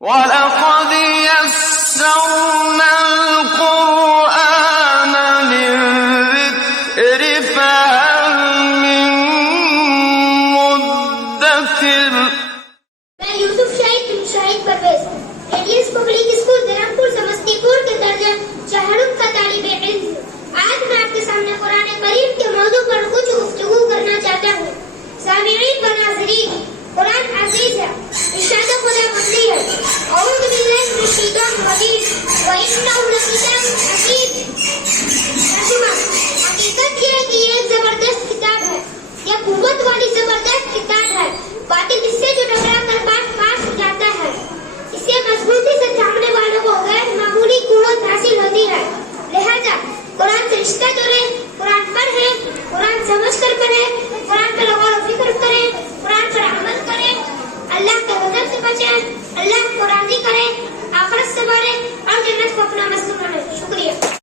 وَلَقَدْ يَسَّرْنَا الْقُرْآنَ لِلذِّكْرِ فَهَلْ مِن مُّدَّكِرٍ۔ میں یوسف شاہد پرویز ریڈینس پبلک اسکول دھرمپور سمستی پور کے درجہ چہارم کا طالب علم ہوں۔ آج میں آپ کے سامنے قرآن کریم کے موضوع پر کچھ گفتگو کرنا چاہتا ہوں۔ سامعین و ناظرین، قرآن عزیز ہے، ارشاد خدا بندی ہے۔ اعوذ باللہ من الشیطان الرجیم وَإِنَّهُ لَكِتَابٌ حَکیم۔ ترجمہ: حقیقت یہ ہے کہ یہ ایک زبردست کتاب ہے، یہ قوت والی زبردست کتاب ہے، باطل اس سے جو ٹکرا کر پاس جاتا ہے، اسے مضبوطی سے تھامنے والوں کو غیر معمولی قوت حاصل ہوتی ہے۔ لہذا قرآن سے رشتہ جوڑیں، قرآن پڑھیں، قرآن سمجھ کر پڑھیں، قرآن پر غور و فکر کریں، قرآن پر عمل کریں، اللہ کے غضب سے بچیں، اللہ کو راضی کریں، آخرت سے بھریں اور جنت کو اپنا